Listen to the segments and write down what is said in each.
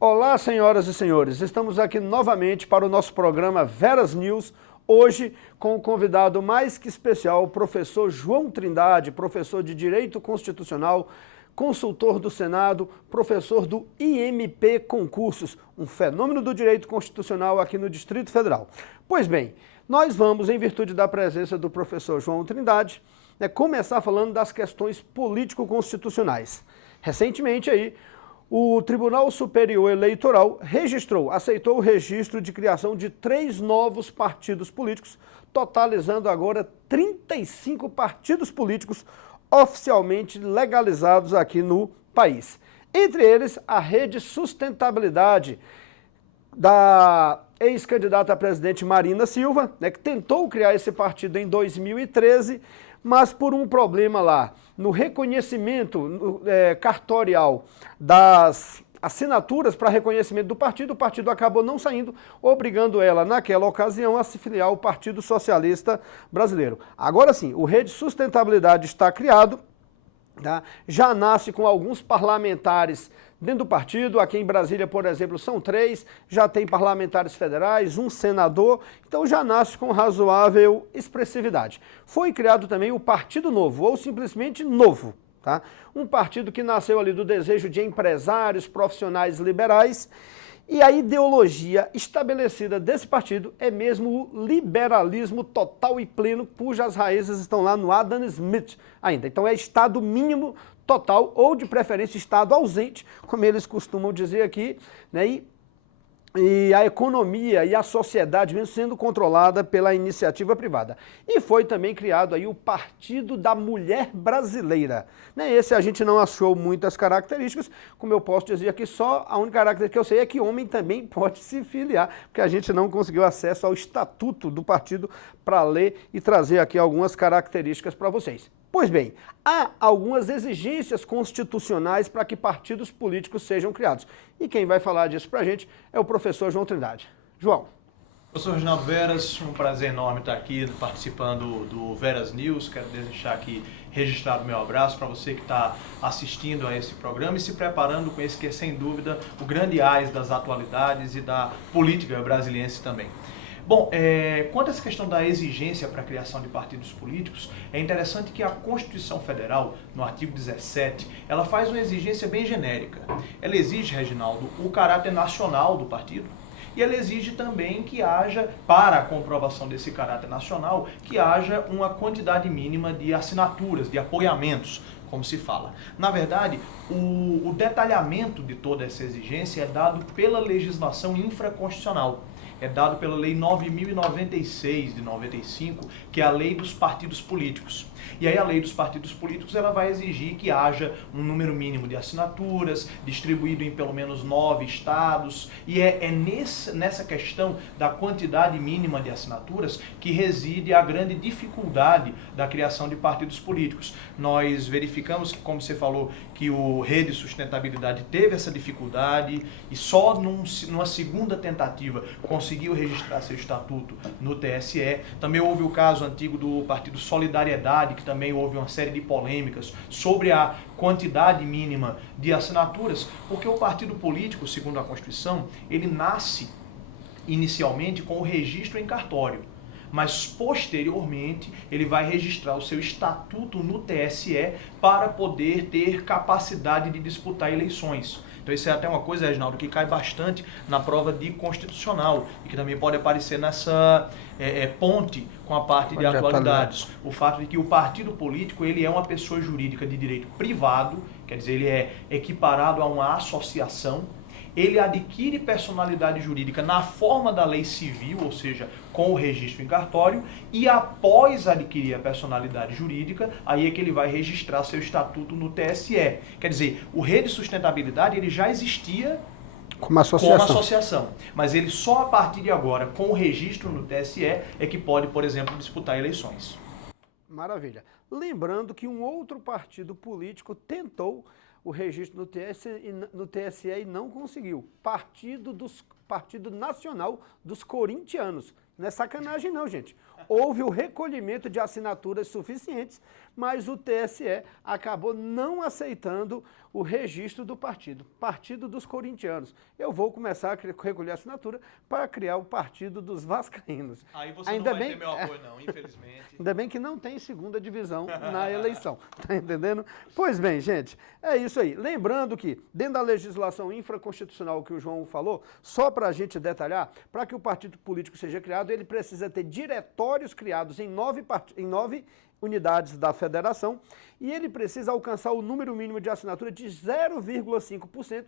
Olá, senhoras e senhores, estamos aqui novamente para o nosso programa Veras News, hoje com o convidado mais que especial, o professor João Trindade, professor de Direito Constitucional, consultor do Senado, professor do IMP Concursos, um fenômeno do direito constitucional aqui no Distrito Federal. Pois bem, nós vamos, em virtude da presença do professor João Trindade, começar falando das questões político-constitucionais. Recentemente aí, o Tribunal Superior Eleitoral aceitou o registro de criação de 3 novos partidos políticos, totalizando agora 35 partidos políticos oficialmente legalizados aqui no país. Entre eles, a Rede Sustentabilidade, da ex-candidata a presidente Marina Silva, que tentou criar esse partido em 2013, mas por um problema lá no reconhecimento cartorial das assinaturas para reconhecimento do partido, o partido acabou não saindo, obrigando ela, naquela ocasião, a se filiar ao Partido Socialista Brasileiro. Agora sim, o Rede Sustentabilidade está criado, tá? Já nasce com alguns parlamentares dentro do partido, aqui em Brasília, por exemplo, são 3, já tem parlamentares federais, um senador, então já nasce com razoável expressividade. Foi criado também o Partido Novo, ou simplesmente Novo, tá? Um partido que nasceu ali do desejo de empresários, profissionais liberais, e a ideologia estabelecida desse partido é mesmo o liberalismo total e pleno, cujas raízes estão lá no Adam Smith ainda. Então é Estado mínimo total, ou de preferência Estado ausente, como eles costumam dizer aqui, né? E a economia e a sociedade mesmo sendo controlada pela iniciativa privada. E foi também criado aí o Partido da Mulher Brasileira. Esse a gente não achou muitas características, como eu posso dizer aqui, só a única característica que eu sei é que homem também pode se filiar, porque a gente não conseguiu acesso ao estatuto do partido para ler e trazer aqui algumas características para vocês. Pois bem, há algumas exigências constitucionais para que partidos políticos sejam criados. E quem vai falar disso para a gente é o professor João Trindade. João. Professor Reginaldo Veras, um prazer enorme estar aqui participando do Veras News. Quero deixar aqui registrado o meu abraço para você que está assistindo a esse programa e se preparando com esse que é, sem dúvida, o grande ás das atualidades e da política brasiliense também. Bom, quanto a essa questão da exigência para a criação de partidos políticos, é interessante que a Constituição Federal, no artigo 17, ela faz uma exigência bem genérica. Ela exige, Reginaldo, o caráter nacional do partido e ela exige também que haja, para a comprovação desse caráter nacional, que haja uma quantidade mínima de assinaturas, de apoiamentos, como se fala. Na verdade, o detalhamento de toda essa exigência é dado pela legislação infraconstitucional. É dado pela Lei 9.096 de 95, que é a Lei dos Partidos Políticos. E aí a Lei dos Partidos Políticos ela vai exigir que haja um número mínimo de assinaturas, distribuído em pelo menos 9 estados, e nessa questão da quantidade mínima de assinaturas que reside a grande dificuldade da criação de partidos políticos. Nós verificamos que, como você falou, que o Rede Sustentabilidade teve essa dificuldade e só numa segunda tentativa conseguiu registrar seu estatuto no TSE. Também houve o caso antigo do Partido Solidariedade, que também houve uma série de polêmicas sobre a quantidade mínima de assinaturas, porque o partido político, segundo a Constituição, ele nasce inicialmente com o registro em cartório, mas posteriormente ele vai registrar o seu estatuto no TSE para poder ter capacidade de disputar eleições. Então isso é até uma coisa, Reginaldo, que cai bastante na prova de constitucional e que também pode aparecer nessa ponte com a parte de atualidades. O fato de que o partido político ele é uma pessoa jurídica de direito privado, quer dizer, ele é equiparado a uma associação. Ele adquire personalidade jurídica na forma da lei civil, ou seja, com o registro em cartório, e após adquirir a personalidade jurídica, aí é que ele vai registrar seu estatuto no TSE. Quer dizer, o Rede Sustentabilidade ele já existia como associação, mas ele só a partir de agora, com o registro no TSE, é que pode, por exemplo, disputar eleições. Maravilha. Lembrando que um outro partido político tentou o registro no TSE e não conseguiu. Partido Nacional dos Corintianos. Não é sacanagem não, gente. Houve o recolhimento de assinaturas suficientes, mas o TSE acabou não aceitando o registro do partido, Partido dos Corintianos. Eu vou começar a recolher assinatura para criar o Partido dos Vascaínos. Aí você ainda não vai ter meu apoio não, infelizmente. Ainda bem que não tem segunda divisão na eleição, tá entendendo? Pois bem, gente, é isso aí. Lembrando que, dentro da legislação infraconstitucional que o João falou, só para a gente detalhar, para que o partido político seja criado, ele precisa ter diretórios criados em 9 unidades da federação e ele precisa alcançar o número mínimo de assinatura de 0,5%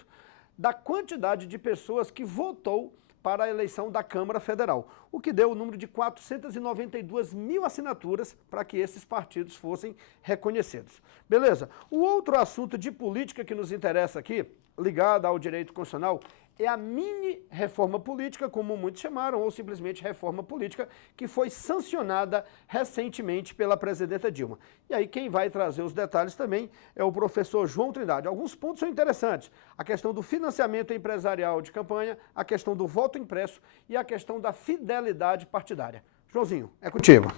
da quantidade de pessoas que votou para a eleição da Câmara Federal, o que deu o número de 492 mil assinaturas para que esses partidos fossem reconhecidos. Beleza? O outro assunto de política que nos interessa aqui, ligado ao direito constitucional, é a mini-reforma política, como muitos chamaram, ou simplesmente reforma política, que foi sancionada recentemente pela presidenta Dilma. E aí quem vai trazer os detalhes também é o professor João Trindade. Alguns pontos são interessantes. A questão do financiamento empresarial de campanha, a questão do voto impresso e a questão da fidelidade partidária. Joãozinho, é contigo.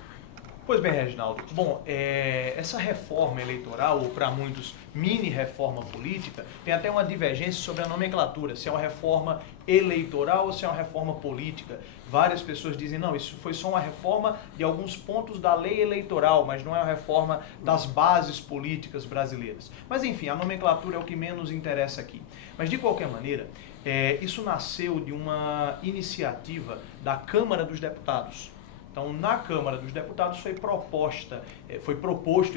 Pois bem, Reginaldo. Bom, essa reforma eleitoral, ou para muitos mini-reforma política, tem até uma divergência sobre a nomenclatura, se é uma reforma eleitoral ou se é uma reforma política. Várias pessoas dizem, não, isso foi só uma reforma de alguns pontos da lei eleitoral, mas não é uma reforma das bases políticas brasileiras. Mas enfim, a nomenclatura é o que menos interessa aqui. Mas de qualquer maneira, isso nasceu de uma iniciativa da Câmara dos Deputados. Então, na Câmara dos Deputados foi proposto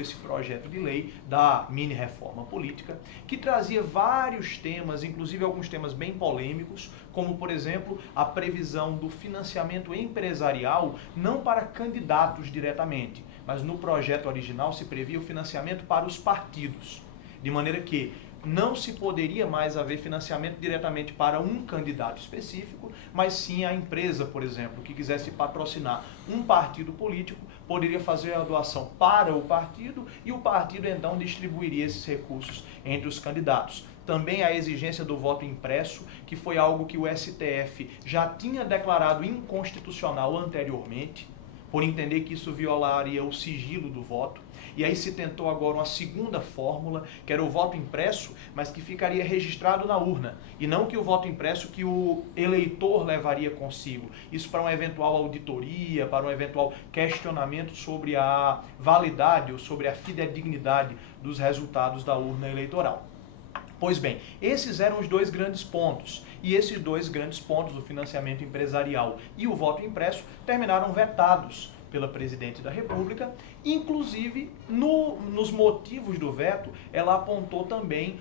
esse projeto de lei da mini-reforma política, que trazia vários temas, inclusive alguns temas bem polêmicos, como, por exemplo, a previsão do financiamento empresarial, não para candidatos diretamente, mas no projeto original se previa o financiamento para os partidos, de maneira que não se poderia mais haver financiamento diretamente para um candidato específico, mas sim a empresa, por exemplo, que quisesse patrocinar um partido político, poderia fazer a doação para o partido e o partido então distribuiria esses recursos entre os candidatos. Também a exigência do voto impresso, que foi algo que o STF já tinha declarado inconstitucional anteriormente, por entender que isso violaria o sigilo do voto. E aí se tentou agora uma segunda fórmula, que era o voto impresso, mas que ficaria registrado na urna, e não que o voto impresso que o eleitor levaria consigo. Isso para uma eventual auditoria, para um eventual questionamento sobre a validade ou sobre a fidedignidade dos resultados da urna eleitoral. Pois bem, esses eram os dois grandes pontos. E esses dois grandes pontos, o financiamento empresarial e o voto impresso, terminaram vetados pela Presidente da República. Inclusive, nos motivos do veto, ela apontou também,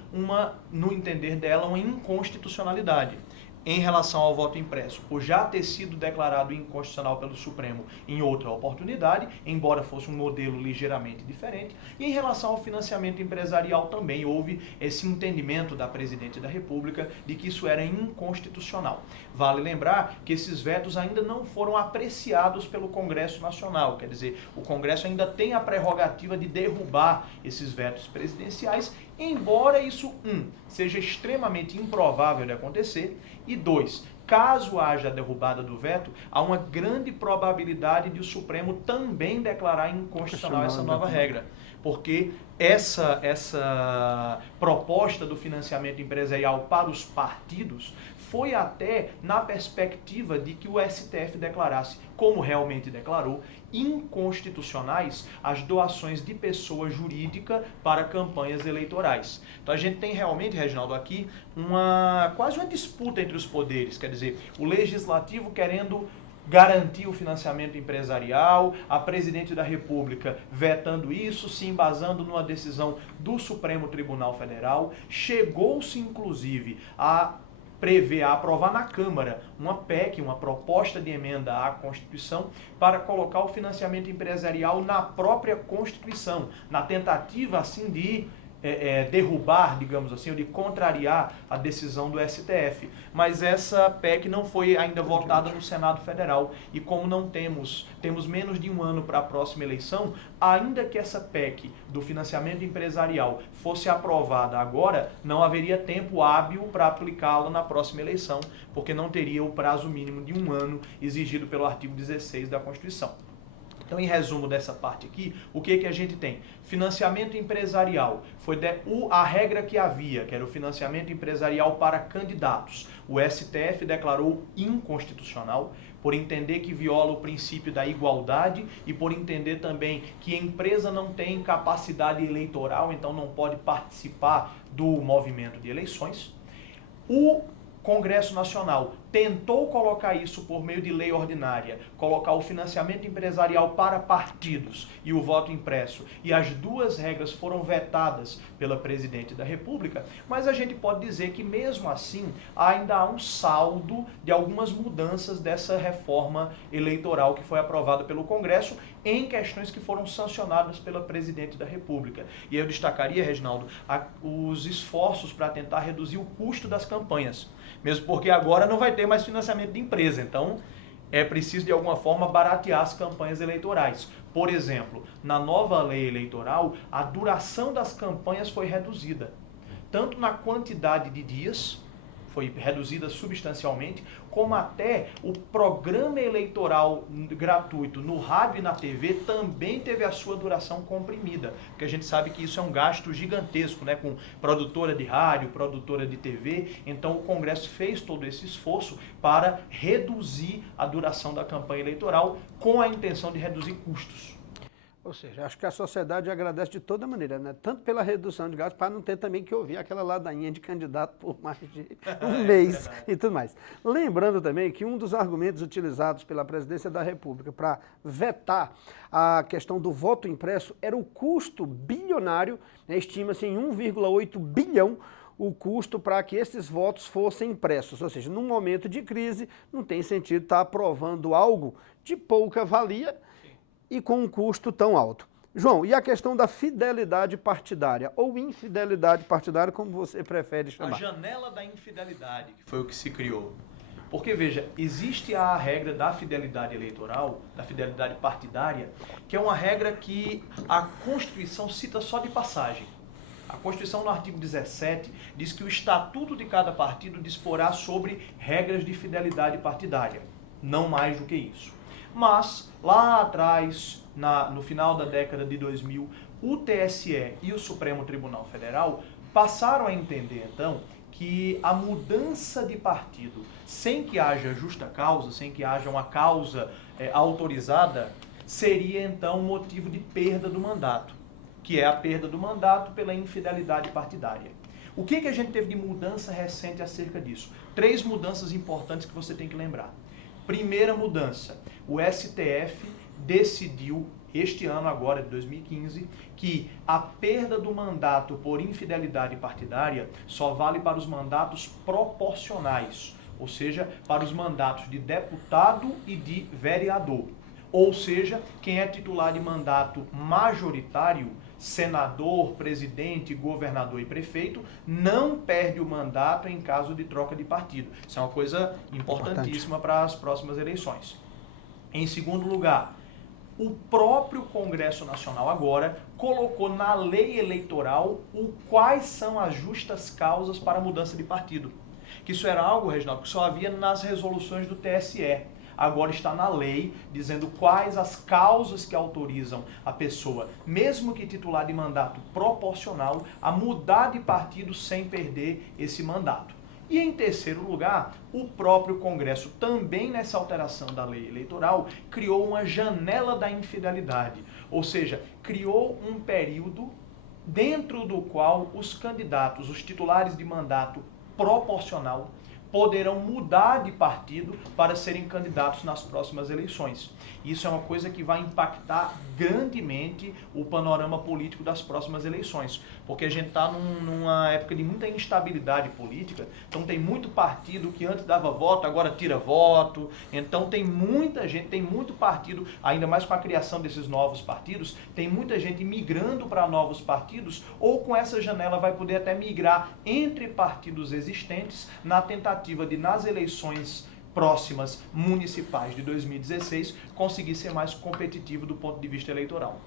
no entender dela, uma inconstitucionalidade em relação ao voto impresso, por já ter sido declarado inconstitucional pelo Supremo em outra oportunidade, embora fosse um modelo ligeiramente diferente, e em relação ao financiamento empresarial também houve esse entendimento da Presidente da República de que isso era inconstitucional. Vale lembrar que esses vetos ainda não foram apreciados pelo Congresso Nacional, quer dizer, o Congresso ainda tem a prerrogativa de derrubar esses vetos presidenciais, embora isso, seja extremamente improvável de acontecer, e 2, caso haja a derrubada do veto, há uma grande probabilidade de o Supremo também declarar inconstitucional essa nova regra, porque essa proposta do financiamento empresarial para os partidos foi até na perspectiva de que o STF declarasse, como realmente declarou, inconstitucionais as doações de pessoa jurídica para campanhas eleitorais. Então a gente tem realmente, Reginaldo, aqui quase uma disputa entre os poderes, quer dizer, o Legislativo querendo garantir o financiamento empresarial, a Presidente da República vetando isso, se embasando numa decisão do Supremo Tribunal Federal. Chegou-se, inclusive, a aprovar na Câmara uma PEC, uma proposta de emenda à Constituição, para colocar o financiamento empresarial na própria Constituição, na tentativa, assim, de derrubar, digamos assim, ou de contrariar a decisão do STF. Mas essa PEC não foi ainda votada no Senado Federal, e como não temos menos de um ano para a próxima eleição, ainda que essa PEC do financiamento empresarial fosse aprovada agora, não haveria tempo hábil para aplicá-la na próxima eleição, porque não teria o prazo mínimo de um ano exigido pelo artigo 16 da Constituição. Então, em resumo dessa parte aqui, o que a gente tem? Financiamento empresarial. Foi a regra que havia, que era o financiamento empresarial para candidatos. O STF declarou inconstitucional por entender que viola o princípio da igualdade e por entender também que a empresa não tem capacidade eleitoral, então não pode participar do movimento de eleições. O Congresso Nacional tentou colocar isso por meio de lei ordinária, colocar o financiamento empresarial para partidos e o voto impresso, e as duas regras foram vetadas pela Presidente da República, mas a gente pode dizer que mesmo assim ainda há um saldo de algumas mudanças dessa reforma eleitoral que foi aprovada pelo Congresso em questões que foram sancionadas pela Presidente da República. E eu destacaria, Reginaldo, os esforços para tentar reduzir o custo das campanhas, mesmo porque agora não vai ter mais financiamento de empresa, então é preciso de alguma forma baratear as campanhas eleitorais. Por exemplo, na nova lei eleitoral, a duração das campanhas foi reduzida, tanto na quantidade de dias, foi reduzida substancialmente, como até o programa eleitoral gratuito no rádio e na TV também teve a sua duração comprimida, porque a gente sabe que isso é um gasto gigantesco, né, com produtora de rádio, produtora de TV, então o Congresso fez todo esse esforço para reduzir a duração da campanha eleitoral com a intenção de reduzir custos. Ou seja, acho que a sociedade agradece de toda maneira, né? Tanto pela redução de gastos, para não ter também que ouvir aquela ladainha de candidato por mais de um mês e tudo mais. Lembrando também que um dos argumentos utilizados pela Presidência da República para vetar a questão do voto impresso era o custo bilionário, né? Estima-se em 1,8 bilhão o custo para que esses votos fossem impressos. Ou seja, num momento de crise, não tem sentido estar aprovando algo de pouca valia e com um custo tão alto. João, e a questão da fidelidade partidária, ou infidelidade partidária, como você prefere chamar? A janela da infidelidade, que foi o que se criou. Porque, veja, existe a regra da fidelidade eleitoral, da fidelidade partidária, que é uma regra que a Constituição cita só de passagem. A Constituição, no artigo 17, diz que o estatuto de cada partido disporá sobre regras de fidelidade partidária. Não mais do que isso. Mas, lá atrás, no final da década de 2000, o TSE e o Supremo Tribunal Federal passaram a entender, então, que a mudança de partido, sem que haja justa causa, sem que haja uma causa autorizada, seria, então, motivo de perda do mandato, que é a perda do mandato pela infidelidade partidária. O que a gente teve de mudança recente acerca disso? 3 mudanças importantes que você tem que lembrar. Primeira mudança, o STF decidiu, este ano agora, de 2015, que a perda do mandato por infidelidade partidária só vale para os mandatos proporcionais, ou seja, para os mandatos de deputado e de vereador. Ou seja, quem é titular de mandato majoritário, senador, presidente, governador e prefeito, não perde o mandato em caso de troca de partido. Isso é uma coisa importantíssima para as próximas eleições. Em segundo lugar, o próprio Congresso Nacional agora colocou na lei eleitoral quais são as justas causas para a mudança de partido. Que isso era algo, Reginaldo, que só havia nas resoluções do TSE. Agora está na lei, dizendo quais as causas que autorizam a pessoa, mesmo que titular de mandato proporcional, a mudar de partido sem perder esse mandato. E em terceiro lugar, o próprio Congresso, também nessa alteração da lei eleitoral, criou uma janela da infidelidade, ou seja, criou um período dentro do qual os candidatos, os titulares de mandato proporcional, poderão mudar de partido para serem candidatos nas próximas eleições. Isso é uma coisa que vai impactar grandemente o panorama político das próximas eleições, porque a gente está numa época de muita instabilidade política, então tem muito partido que antes dava voto, agora tira voto, então tem muita gente, tem muito partido, ainda mais com a criação desses novos partidos, tem muita gente migrando para novos partidos, ou com essa janela vai poder até migrar entre partidos existentes na tentativa de, nas eleições próximas municipais de 2016, conseguir ser mais competitivo do ponto de vista eleitoral.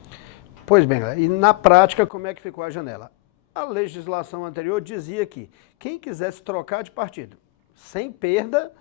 Pois bem, e na prática, como é que ficou a janela? A legislação anterior dizia que quem quisesse trocar de partido, sem perda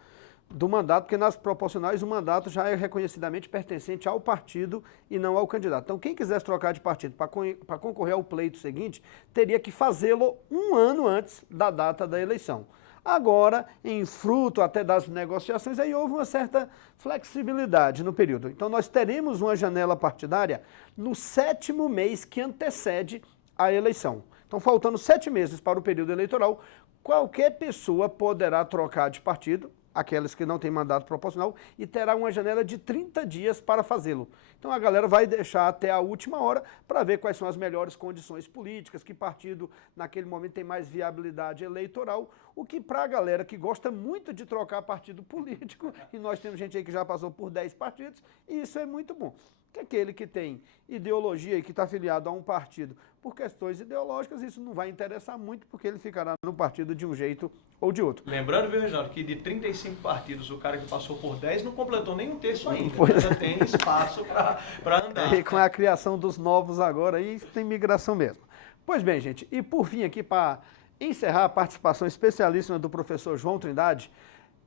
do mandato, porque nas proporcionais o mandato já é reconhecidamente pertencente ao partido e não ao candidato. Então, quem quisesse trocar de partido para concorrer ao pleito seguinte, teria que fazê-lo um ano antes da data da eleição. Agora, em fruto até das negociações, aí houve uma certa flexibilidade no período. Então, nós teremos uma janela partidária no 7º mês que antecede a eleição. Então, faltando 7 meses para o período eleitoral, qualquer pessoa poderá trocar de partido, aquelas que não têm mandato proporcional, e terá uma janela de 30 dias para fazê-lo. Então a galera vai deixar até a última hora para ver quais são as melhores condições políticas, que partido naquele momento tem mais viabilidade eleitoral, o que para a galera que gosta muito de trocar partido político, e nós temos gente aí que já passou por 10 partidos, e isso é muito bom. Que aquele que tem ideologia e que está afiliado a um partido por questões ideológicas, isso não vai interessar muito, porque ele ficará no partido de um jeito ou de outro. Lembrando, viu, Reginaldo, que de 35 partidos, o cara que passou por 10 não completou nem um terço ainda. Ainda tem espaço para andar. E com a criação dos novos agora, aí tem migração mesmo. Pois bem, gente, e por fim aqui, para encerrar a participação especialíssima do professor João Trindade,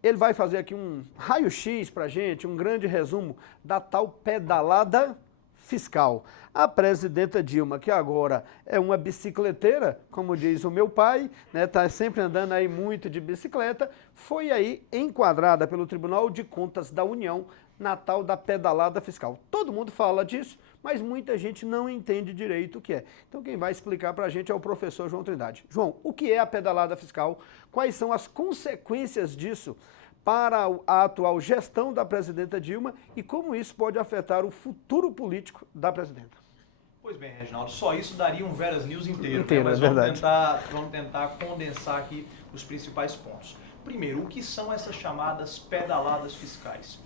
ele vai fazer aqui um raio-x para a gente, um grande resumo da tal pedalada fiscal. A presidenta Dilma, que agora é uma bicicleteira, como diz o meu pai, né, tá sempre andando aí muito de bicicleta, foi aí enquadrada pelo Tribunal de Contas da União na tal da pedalada fiscal. Todo mundo fala disso, mas muita gente não entende direito o que é. Então quem vai explicar para a gente é o professor João Trindade. João, o que é a pedalada fiscal? Quais são as consequências disso para a atual gestão da presidenta Dilma e como isso pode afetar o futuro político da presidenta? Pois bem, Reginaldo, só isso daria um Veras News inteiro, Mas é verdade. Vamos tentar condensar aqui os principais pontos. Primeiro, o que são essas chamadas pedaladas fiscais?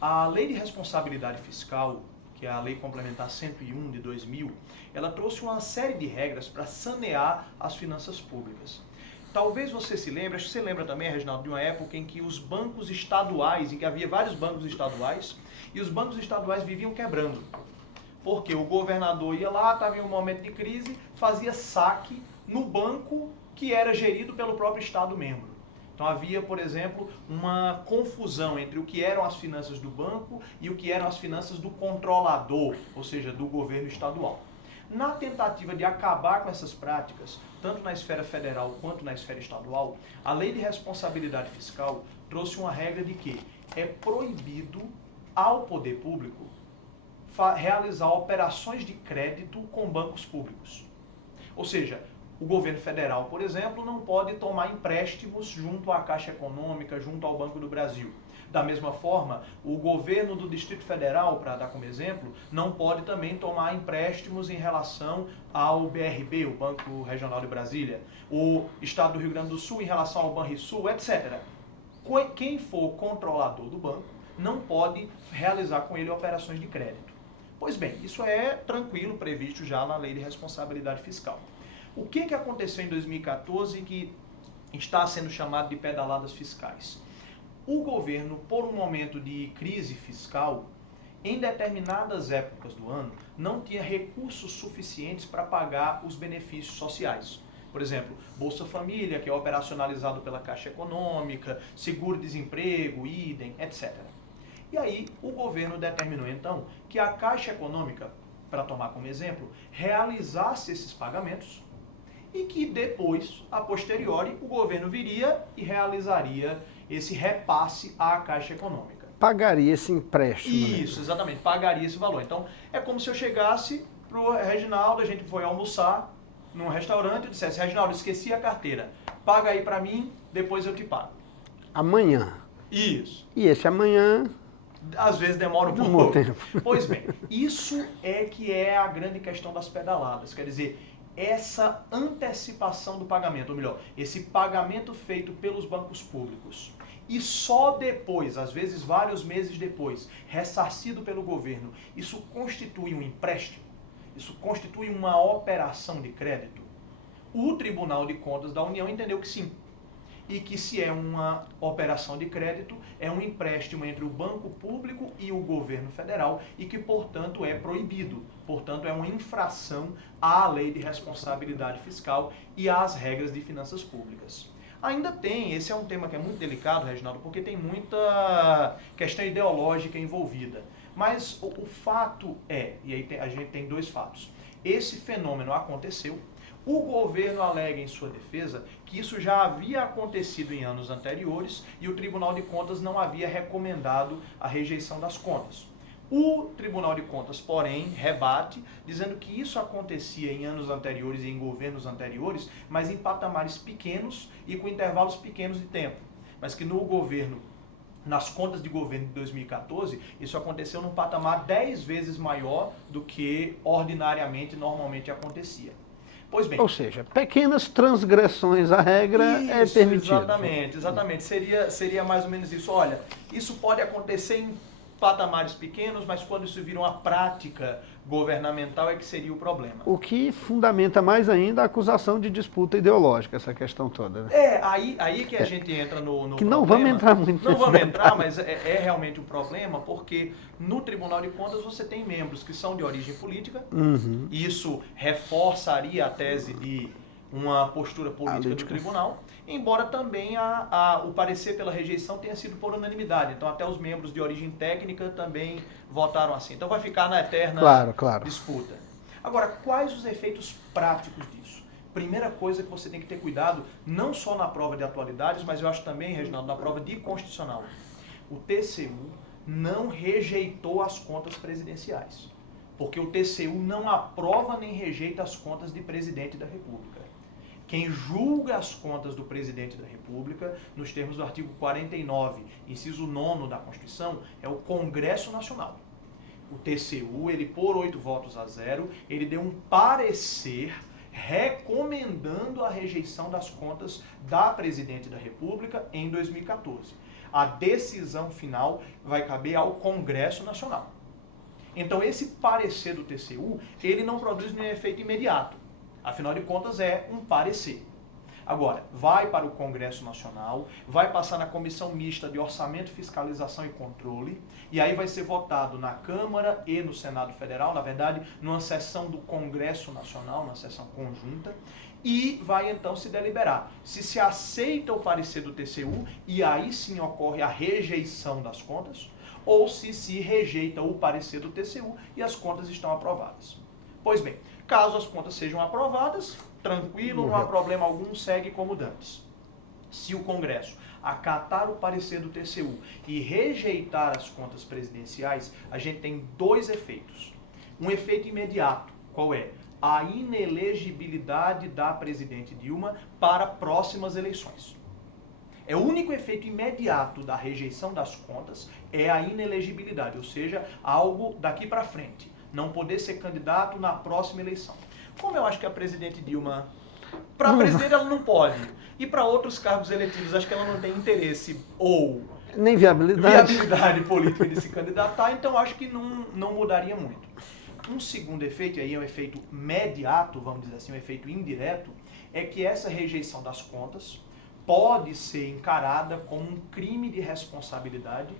A Lei de Responsabilidade Fiscal, que é a Lei Complementar 101 de 2000, ela trouxe uma série de regras para sanear as finanças públicas. Talvez você se lembre, acho que você lembra também, Reginaldo, de uma época em que os bancos estaduais, em que havia vários bancos estaduais, e os bancos estaduais viviam quebrando. Porque o governador ia lá, estava em um momento de crise, fazia saque no banco que era gerido pelo próprio Estado membro. Então havia, por exemplo, uma confusão entre o que eram as finanças do banco e o que eram as finanças do controlador, ou seja, do governo estadual. Na tentativa de acabar com essas práticas, tanto na esfera federal quanto na esfera estadual, a Lei de Responsabilidade Fiscal trouxe uma regra de que é proibido ao poder público realizar operações de crédito com bancos públicos. Ou seja, o governo federal, por exemplo, não pode tomar empréstimos junto à Caixa Econômica, junto ao Banco do Brasil. Da mesma forma, o governo do Distrito Federal, para dar como exemplo, não pode também tomar empréstimos em relação ao BRB, o Banco Regional de Brasília, o Estado do Rio Grande do Sul em relação ao Banrisul, etc. Quem for controlador do banco não pode realizar com ele operações de crédito. Pois bem, isso é tranquilo, previsto já na Lei de Responsabilidade Fiscal. O que aconteceu em 2014 que está sendo chamado de pedaladas fiscais? O governo, por um momento de crise fiscal, em determinadas épocas do ano, não tinha recursos suficientes para pagar os benefícios sociais. Por exemplo, Bolsa Família, que é operacionalizado pela Caixa Econômica, seguro-desemprego, idem, etc. E aí, o governo determinou então que a Caixa Econômica, para tomar como exemplo, realizasse esses pagamentos e que depois, a posteriori, o governo viria e realizaria esse repasse à Caixa Econômica. Pagaria esse empréstimo. Isso, exatamente, pagaria esse valor. Então, é como se eu chegasse para o Reginaldo, a gente foi almoçar num restaurante e dissesse: Reginaldo, esqueci a carteira, paga aí para mim, depois eu te pago. Amanhã. Isso. E esse amanhã... Às vezes demora um pouco. Pois bem, isso é que é a grande questão das pedaladas, quer dizer, essa antecipação do pagamento, ou melhor, esse pagamento feito pelos bancos públicos e só depois, às vezes vários meses depois, ressarcido pelo governo, isso constitui um empréstimo? Isso constitui uma operação de crédito? O Tribunal de Contas da União entendeu que sim. E que se é uma operação de crédito, é um empréstimo entre o banco público e o governo federal e que, portanto, é proibido. Portanto, é uma infração à Lei de Responsabilidade Fiscal e às regras de finanças públicas. Ainda tem, esse é um tema que é muito delicado, Reginaldo, porque tem muita questão ideológica envolvida. Mas o fato é, e aí a gente tem dois fatos. Esse fenômeno aconteceu, o governo alega em sua defesa que isso já havia acontecido em anos anteriores e o Tribunal de Contas não havia recomendado a rejeição das contas. O Tribunal de Contas, porém, rebate, dizendo que isso acontecia em anos anteriores e em governos anteriores, mas em patamares pequenos e com intervalos pequenos de tempo. Mas que no governo, nas contas de governo de 2014, isso aconteceu num patamar 10 vezes maior do que ordinariamente, normalmente acontecia. Pois bem. Ou seja, pequenas transgressões à regra é permitido. Exatamente. Seria mais ou menos isso. Olha, isso pode acontecer em patamares pequenos, mas quando isso vira uma prática governamental é que seria o problema. O que fundamenta mais ainda a acusação de disputa ideológica, essa questão toda. Né? Aí que a gente entra no que problema. Não vamos entrar muito Não vamos detalhe. entrar, mas é realmente um problema, porque no Tribunal de Contas você tem membros que são de origem política, e isso reforçaria a tese de uma postura política do tribunal, embora também o parecer pela rejeição tenha sido por unanimidade. Então até os membros de origem técnica também votaram assim. Então vai ficar na eterna disputa. Agora, quais os efeitos práticos disso? Primeira coisa que você tem que ter cuidado, não só na prova de atualidades, mas eu acho também, Reginaldo, na prova de constitucional. O TCU não rejeitou as contas presidenciais, porque o TCU não aprova nem rejeita as contas de presidente da República. Quem julga as contas do presidente da República, nos termos do artigo 49, inciso 9 da Constituição, é o Congresso Nacional. O TCU, ele por 8-0, ele deu um parecer recomendando a rejeição das contas da presidente da República em 2014. A decisão final vai caber ao Congresso Nacional. Então esse parecer do TCU, ele não produz nenhum efeito imediato. Afinal de contas, é um parecer. Agora, vai para o Congresso Nacional, vai passar na Comissão Mista de Orçamento, Fiscalização e Controle, e aí vai ser votado na Câmara e no Senado Federal, na verdade, numa sessão do Congresso Nacional, numa sessão conjunta, e vai então se deliberar se aceita o parecer do TCU, e aí sim ocorre a rejeição das contas, ou se rejeita o parecer do TCU e as contas estão aprovadas. Pois bem, caso as contas sejam aprovadas, tranquilo, não há problema algum, segue como dantes. Se o Congresso acatar o parecer do TCU e rejeitar as contas presidenciais, a gente tem dois efeitos. Um efeito imediato, qual é? A inelegibilidade da presidente Dilma para próximas eleições. É o único efeito imediato da rejeição das contas é a inelegibilidade, ou seja, algo daqui para frente. Não poder ser candidato na próxima eleição. Como eu acho que a presidente Dilma, para presidente ela não pode, e para outros cargos eletivos acho que ela não tem interesse ou nem viabilidade política de se candidatar, então acho que não mudaria muito. Um segundo efeito, e aí é um efeito mediato, vamos dizer assim, um efeito indireto, é que essa rejeição das contas pode ser encarada como um crime de responsabilidade.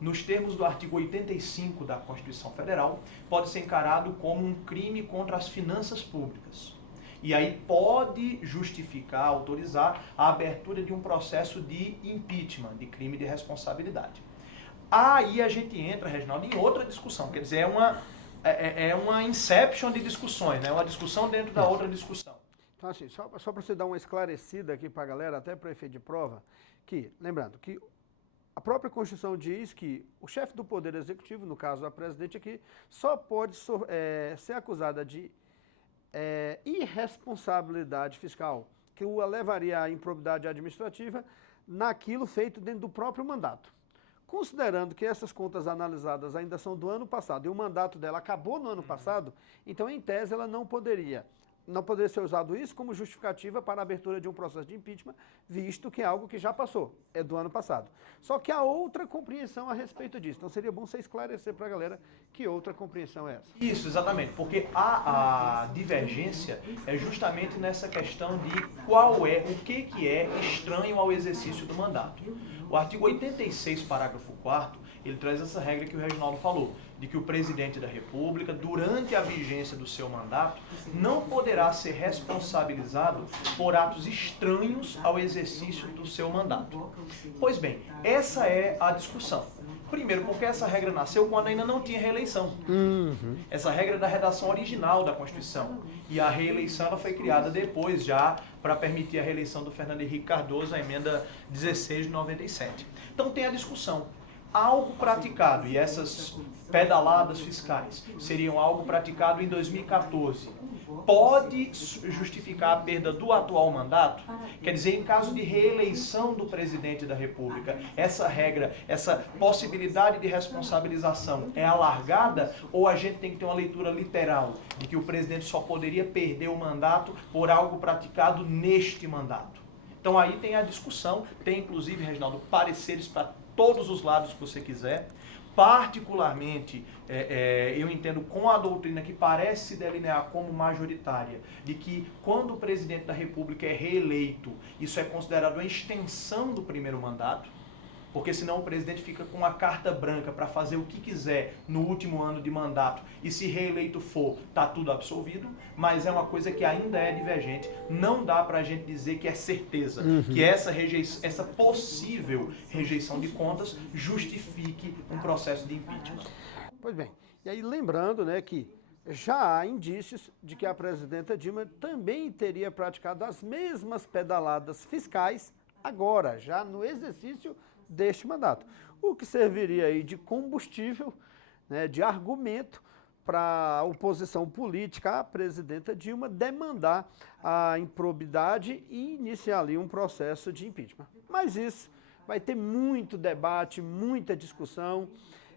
Nos termos do artigo 85 da Constituição Federal, pode ser encarado como um crime contra as finanças públicas. E aí pode justificar, autorizar a abertura de um processo de impeachment, de crime de responsabilidade. Aí a gente entra, Reginaldo, em outra discussão, quer dizer, é uma inception de discussões, né? Uma discussão dentro da outra discussão. Então assim, só para você dar uma esclarecida aqui para a galera, até para efeito de prova, que, lembrando que a própria Constituição diz que o chefe do Poder Executivo, no caso a presidente aqui, só pode ser acusada de irresponsabilidade fiscal, que o levaria à improbidade administrativa naquilo feito dentro do próprio mandato. Considerando que essas contas analisadas ainda são do ano passado e o mandato dela acabou no ano passado, então em tese ela não poderia ser usado isso como justificativa para a abertura de um processo de impeachment, visto que é algo que já passou, é do ano passado. Só que há outra compreensão a respeito disso. Então seria bom você esclarecer para a galera que outra compreensão é essa. Isso, exatamente, porque a divergência é justamente nessa questão de o que é estranho ao exercício do mandato. O artigo 86, parágrafo 4º, ele traz essa regra que o Reginaldo falou, de que o presidente da República, durante a vigência do seu mandato, não poderá ser responsabilizado por atos estranhos ao exercício do seu mandato. Pois bem, essa é a discussão. Primeiro, porque essa regra nasceu quando ainda não tinha reeleição. Essa regra é da redação original da Constituição. E a reeleição ela foi criada depois, já para permitir a reeleição do Fernando Henrique Cardoso, a emenda 16 de 97. Então tem a discussão. Algo praticado, e essas pedaladas fiscais seriam algo praticado em 2014, pode justificar a perda do atual mandato? Quer dizer, em caso de reeleição do presidente da República, essa regra, essa possibilidade de responsabilização é alargada, ou a gente tem que ter uma leitura literal de que o presidente só poderia perder o mandato por algo praticado neste mandato? Então aí tem a discussão, tem inclusive, Reginaldo, pareceres para todos os lados que você quiser. Particularmente, eu entendo com a doutrina que parece se delinear como majoritária, de que quando o presidente da República é reeleito, isso é considerado uma extensão do primeiro mandato, porque senão o presidente fica com a carta branca para fazer o que quiser no último ano de mandato, e se reeleito for, está tudo absolvido, mas é uma coisa que ainda é divergente. Não dá para a gente dizer que é certeza, que essa possível rejeição de contas justifique um processo de impeachment. Pois bem, e aí lembrando, né, que já há indícios de que a presidenta Dilma também teria praticado as mesmas pedaladas fiscais agora, já no exercício deste mandato, o que serviria aí de combustível, né, de argumento para a oposição política à presidenta Dilma demandar a improbidade e iniciar ali um processo de impeachment. Mas isso vai ter muito debate, muita discussão,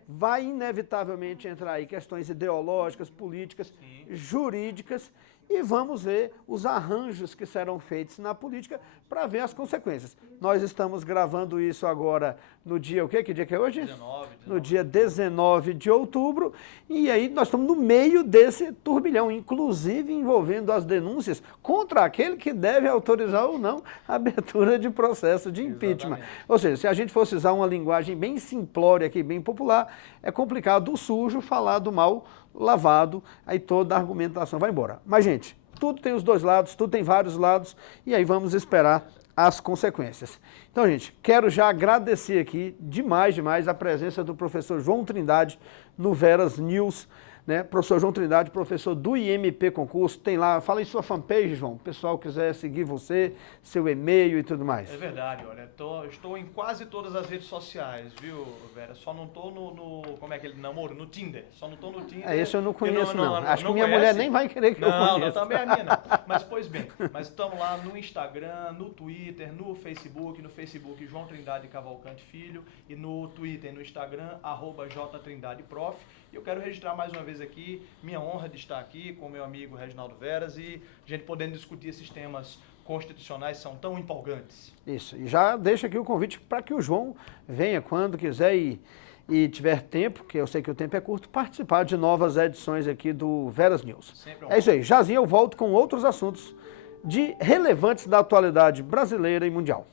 vai inevitavelmente entrar aí questões ideológicas, políticas, jurídicas, e vamos ver os arranjos que serão feitos na política para ver as consequências. Nós estamos gravando isso agora no dia, o quê? Que dia que é hoje? 19. No dia 19 de outubro, e aí nós estamos no meio desse turbilhão, inclusive envolvendo as denúncias contra aquele que deve autorizar ou não a abertura de processo de impeachment. Exatamente. Ou seja, se a gente fosse usar uma linguagem bem simplória aqui, bem popular, é complicado do sujo falar do mal lavado, aí toda a argumentação vai embora. Mas, gente, tudo tem os dois lados, tudo tem vários lados, e aí vamos esperar as consequências. Então, gente, quero já agradecer aqui demais a presença do professor João Trindade no Veras News, né? Professor João Trindade, professor do IMP Concurso, tem lá, fala em sua fanpage, João, o pessoal quiser seguir você, seu e-mail e tudo mais. É verdade, olha, estou em quase todas as redes sociais, viu, Vera? Só não estou como é aquele namoro? No Tinder. Só não estou no Tinder. Esse eu não conheço, não. Acho que não minha conhece? mulher nem vai querer que eu conheça. Não, também a minha não. Mas, pois bem, mas estamos lá no Instagram, no Twitter, no Facebook João Trindade Cavalcante Filho, e no Twitter e no Instagram, @jtrindade_prof. E eu quero registrar mais uma vez aqui, minha honra de estar aqui com meu amigo Reginaldo Veras e a gente podendo discutir esses temas constitucionais são tão empolgantes. Isso, e já deixo aqui o convite para que o João venha quando quiser e tiver tempo, que eu sei que o tempo é curto, participar de novas edições aqui do Veras News. Sempre É isso aí, jazinho eu volto com outros assuntos relevantes da atualidade brasileira e mundial.